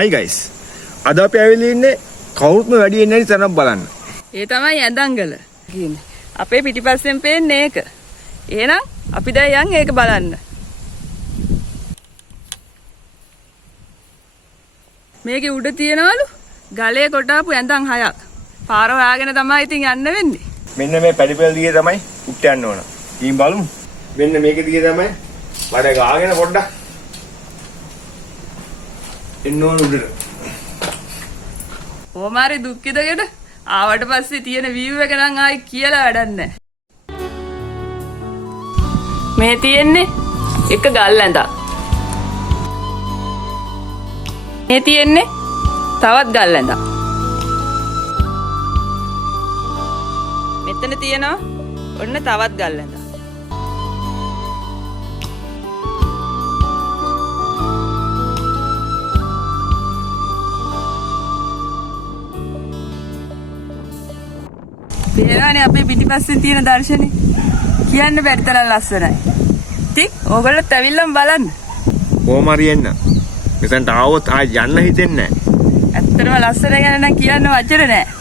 Hi guys. අද අපි ඇවිල්ලා ඉන්නේ කවුරුත්ම වැඩි එන්නේ නැති තැනක් බලන්න. ඒ තමයි ඇඳංගල කියන්නේ. අපේ පිටිපස්සෙන් පේන්නේ ඒක. එහෙනම් අපි දැන් යන් ඒක බලන්න. මේකේ උඩ තියනවලු ගලේ කොටාපු ඇඳන් 6ක්. පාර හොයාගෙන තමයි ඉතින් යන්න වෙන්නේ. මෙන්න මේ පැඩිපෙළ දිගේ තමයි උට්ට යන්න ඕන. ඊම් බලමු. මෙන්න මේකේ දිගේ තමයි වඩ ගාගෙන පොඩ්ඩක් එන්න ඕන උඩට. ඕමාරි දුක්ඛිතකට ආවට පස්සේ තියෙන view එක නම් ආයි කියලා වැඩක් නැහැ. මේ තියෙන්නේ එක ගල් ඇඳක්. මේ තියෙන්නේ තවත් ගල් ඇඳක්. මෙතන තියෙනවා ඔන්න තවත් ගල් ඇඳක්. තේරෙනවනේ අපේ පිටිපස්සෙන් තියෙන දර්ශනේ. කියන්න බැරි තරම් ලස්සනයි. ඉතින් ඕගොල්ලොත් ඇවිල්ලාම බලන්න. කොහොම හරි එන්න. මෙතනට ආවොත් ආය යන්න හිතෙන්නේ නැහැ. ඇත්තටම ලස්සන ගැන නම් කියන්න වචන නැහැ.